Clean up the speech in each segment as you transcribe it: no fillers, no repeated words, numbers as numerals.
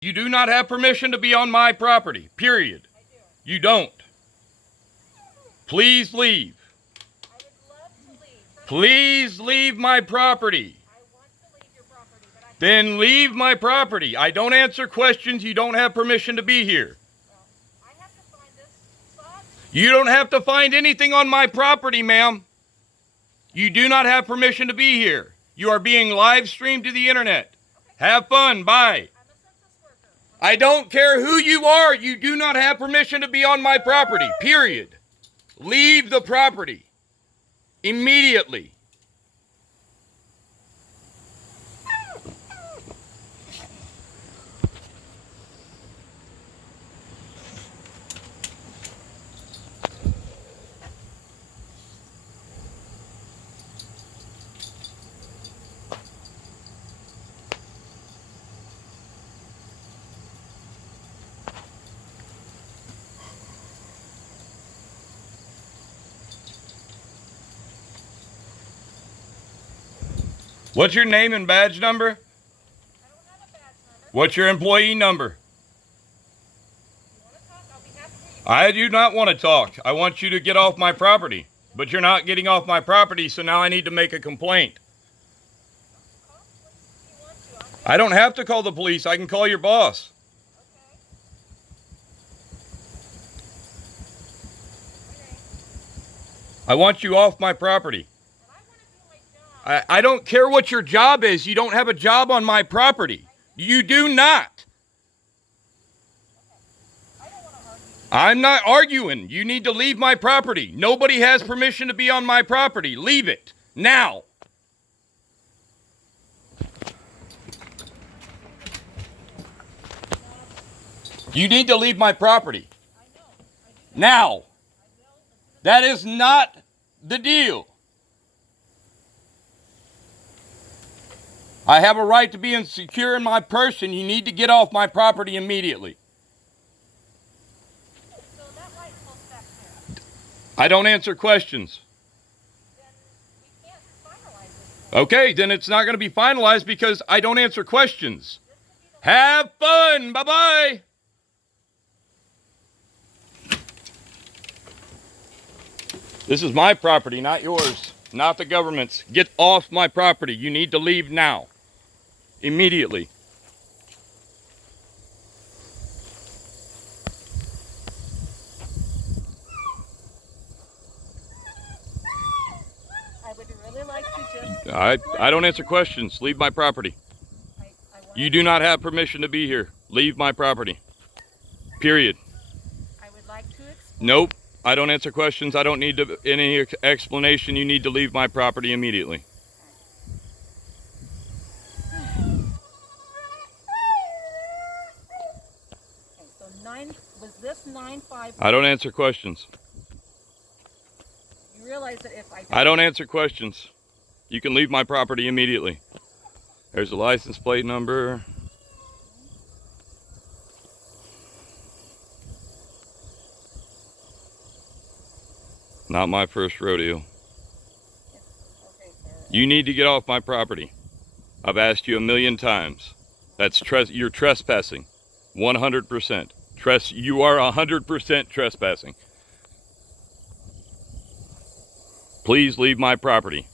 You do not have permission to be on my property, period. I do. You don't. Please leave. I would love to leave. Please leave my property. I want to leave your property, but I Then leave my property. I don't answer questions. You don't have permission to be here. well, I have to find this spot. You don't have to find anything on my property, ma'am. You do not have permission to be here. You are being live streamed to the internet. Have fun. Bye. I'm a census worker. I don't care who you are. You do not have permission to be on my property, period. Leave the property immediately. What's your name and badge number? I don't have a badge number. What's your employee number? You want to talk? I'll be happy to. I do not want to talk. I want you to get off my property. But you're not getting off my property, so now I need to make a complaint. Call the police if you want to. I don't have to call the police. I can call your boss. Okay. I want you off my property. And I want to do my job. I don't care what your job is. You don't have a job on my property. You do not. I don't want to argue. I'm not arguing. You need to leave my property. Nobody has permission to be on my property. Leave it now. You need to leave my property I know. I do. now. I will. That is not the deal. I have a right to be insecure in my person. You need to get off my property immediately. So that light pulls back there. I don't answer questions. Then we can't finalize this. Okay, then it's not going to be finalized because I don't answer questions. This could be the Have fun. Bye-bye. This is my property, not yours, not the government's. Get off my property. You need to leave now. Immediately. I would really like to just. I don't answer questions. Leave my property. I want You do not have permission to be here. Leave my property. Period. I would like to explain. Nope. I don't answer questions. I don't need any explanation. You need to leave my property immediately. Okay, so was this 9-5? I don't answer questions. You realize that if I don't answer questions. You can leave my property immediately. There's a license plate number. Not my first rodeo. Okay, sir. You need to get off my property. I've asked you 1,000,000 times. You're trespassing. 100%. You are 100% trespassing. Please leave my property.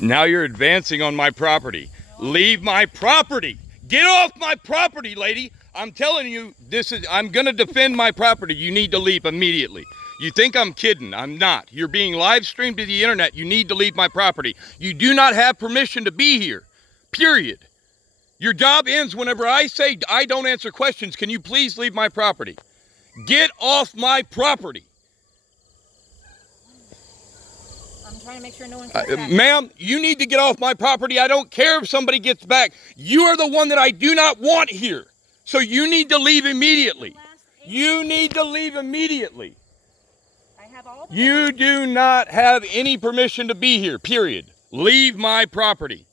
Now you're advancing on my property. Leave my property. Get off my property, lady. I'm telling you, I'm gonna defend my property. You need to leave immediately. You think I'm kidding. I'm not. You're being live streamed to the internet. You need to leave my property. You do not have permission to be here. Period. Your job ends whenever I say I don't answer questions. Can you please leave my property? Get off my property. I'm trying to make sure no one comes back. Ma'am, you need to get off my property. I don't care if somebody gets back. You are the one that I do not want here. So you need to leave immediately. You need to leave immediately. I have all the You do not have any permission to be here, period. Leave my property.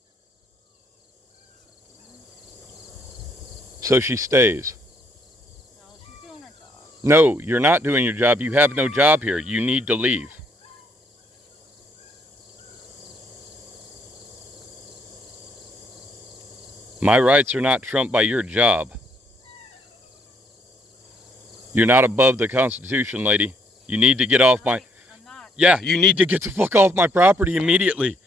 So she stays. No, she's doing her job. No, you're not doing your job. You have no job here. You need to leave. My rights are not trumped by your job. You're not above the Constitution, lady. You need to get off my... I'm not. Yeah, you need to get the fuck off my property immediately.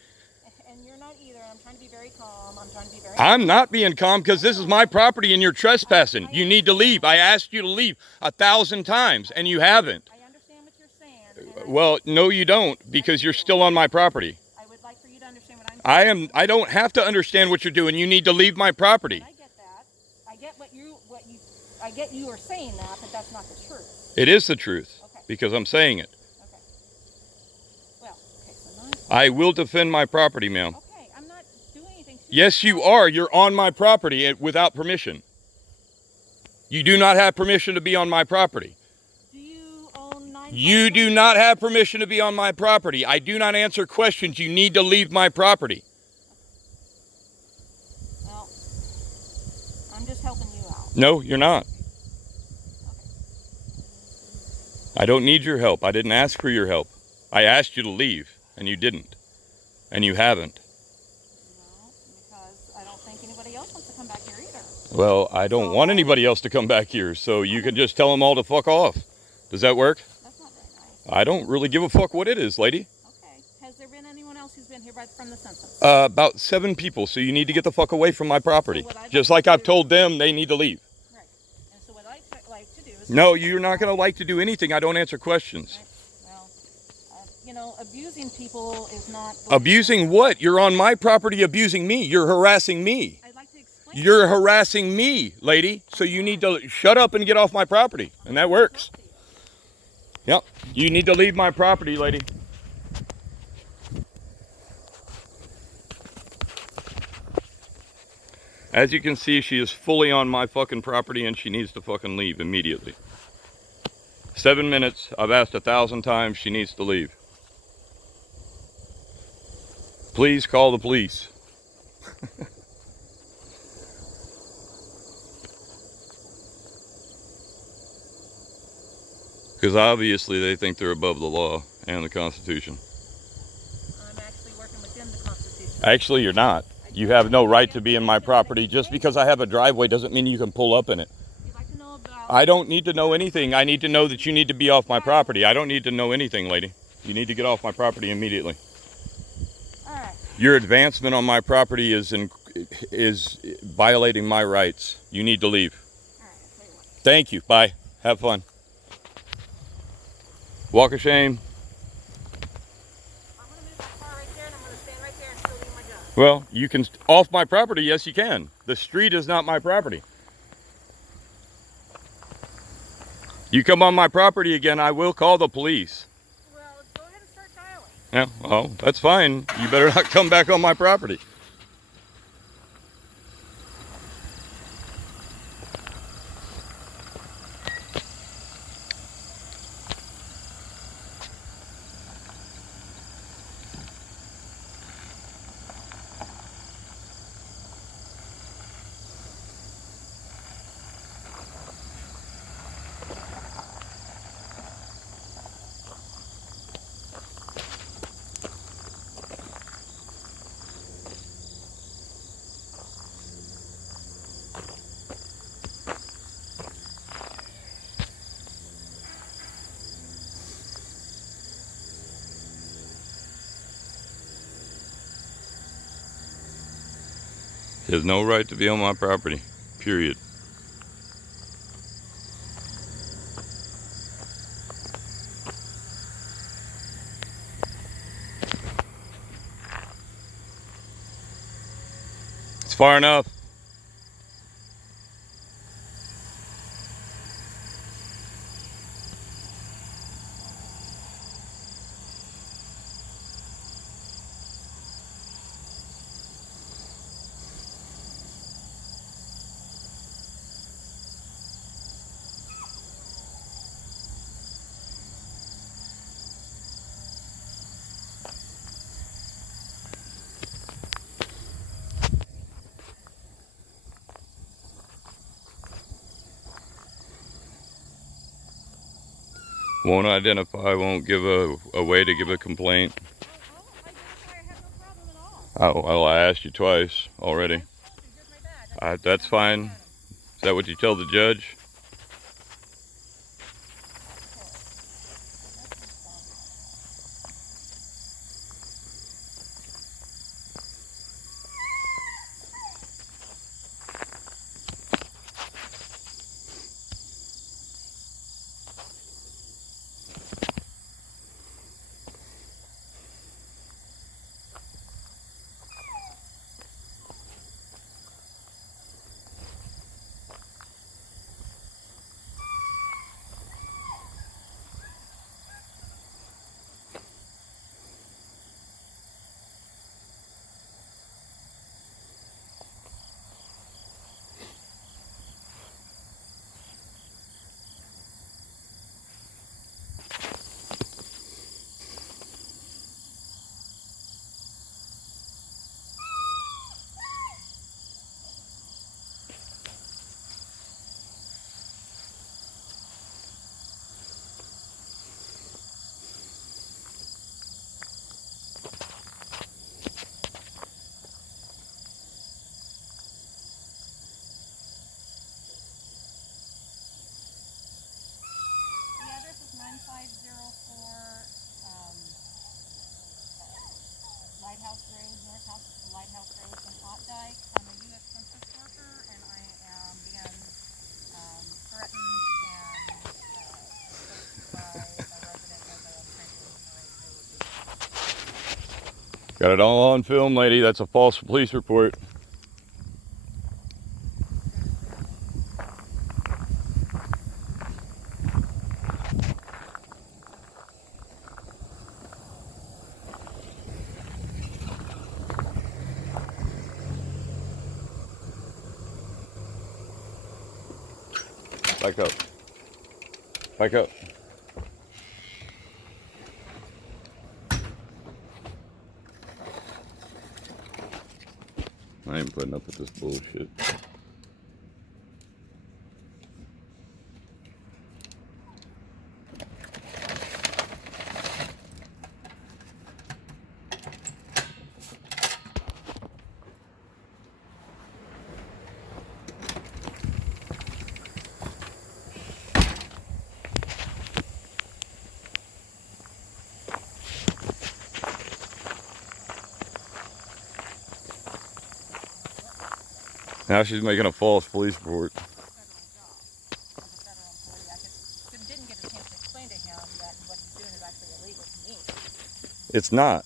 And you're not either. I'm trying to be very calm. I'm trying to be very I'm not being calm because this is my property and you're trespassing. You need to leave. I asked you to leave 1,000 times and you haven't. I understand what you're saying. Well, no, you don't, because you're still on my property. I would like for you to understand what I'm saying. I don't have to understand what you're doing. You need to leave my property. I get that. I get you are saying that, but that's not the truth. It is the truth, Okay. because I'm saying it. Okay. Well, okay, so now I will defend my property, ma'am. okay, I'm not doing anything to Yes, you are. You're on my property without permission. You do not have permission to be on my property. Do you own 9? You do not have permission to be on my property. I do not answer questions. You need to leave my property. Well, I'm just helping you out. No, you're not. I don't need your help. I didn't ask for your help. I asked you to leave, and you didn't. And you haven't. No, because I don't think anybody else wants to come back here either. Well, I don't want anybody else to come back here, so you can just tell them all to fuck off. Does that work? That's not very nice. I don't really give a fuck what it is, lady. Okay. Has there been anyone else who's been here from the census? About 7 people, so you need to get the fuck away from my property. So what I'd Just like like to I've do- told them, they need to leave. Right. And so what I'd like to do is... No, you're not going to like to do anything. I don't answer questions. Right. Well, abusing people is not... Abusing what? You're on my property abusing me. You're harassing me. I'd like to explain... You're harassing me, lady. So you need to shut up and get off my property. And that works. Yep. You need to leave my property, lady. As you can see, she is fully on my fucking property and she needs to fucking leave immediately. 7 minutes. I've asked 1,000 times. She needs to leave. Please call the police. Because obviously they think they're above the law and the Constitution. I'm actually working within the Constitution. Actually, you're not. You have no right to be in my property. Just because I have a driveway doesn't mean you can pull up in it. You'd like to know about... I don't need to know anything. I need to know that you need to be off my property. I don't need to know anything, lady. You need to get off my property immediately. All right. Your advancement on my property is violating my rights. You need to leave. All right, I'll tell you what. Thank you. Bye. Have fun. Walk of shame. I'm going to move my car right there, and I'm going to stand right there and still do my job. Well, you can off my property. Yes, you can. The street is not my property. You come on my property again, I will call the police. Well, go ahead and start dialing. Yeah, well, that's fine. You better not come back on my property. He has no right to be on my property, period. It's far enough. Won't identify, won't give a way to give a complaint. I'll identify. I have no problem at all. Oh, well, I asked you twice already. I told you, here's my badge. That's fine. Is that what you tell the judge? The address is 9504 Lighthouse Road, Lighthouse Road in Otdyke. I'm a U.S. Census worker, and I am being threatened and approached by a resident as I'm trying to enumerate their location. Got it all on film, lady. That's a false police report. Back up. Back up. I ain't putting up with this bullshit. Now she's making a false police report. Federal job as a federal employee. I didn't get a chance to explain to him that what he's doing is actually illegal to me. It's not.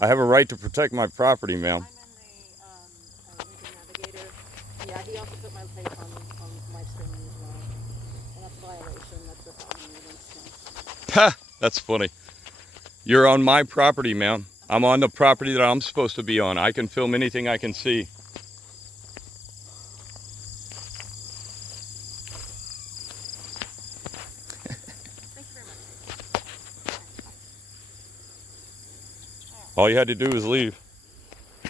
I have a right to protect my property, ma'am. I'm in the Lincoln Navigator. Yeah, he also put my face on live streaming as well. And that's a violation. That's a felony against him. Ha! That's funny. You're on my property, ma'am. I'm on the property that I'm supposed to be on. I can film anything I can see. Thank you very much. All you had to do was leave. I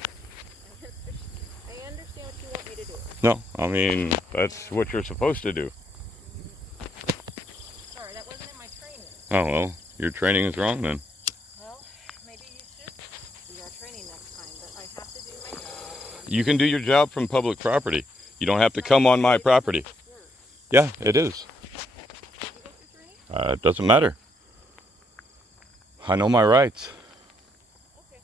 understand what you want me to do. No, I mean, that's what you're supposed to do. Sorry, that wasn't in my training. Oh, well, your training is wrong then. Well, maybe you should do your training next time, but I have to do my job. You can do your job from public property. You don't have to come on my property. Yeah, it is. Did you go through training? It doesn't matter. I know my rights. Okay.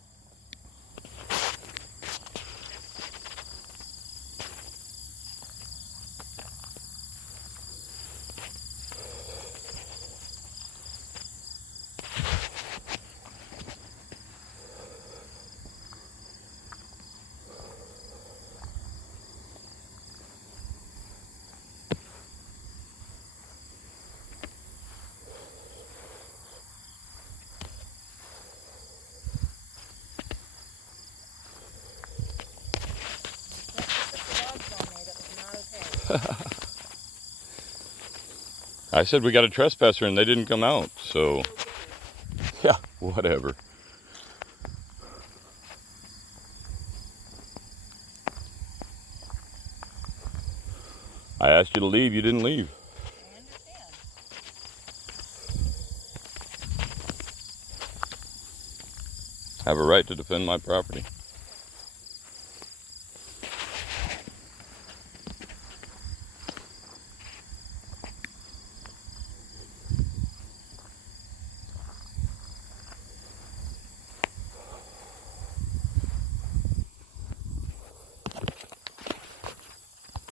I said we got a trespasser and they didn't come out, so yeah, whatever. I asked you to leave, you didn't leave. I understand. I have a right to defend my property.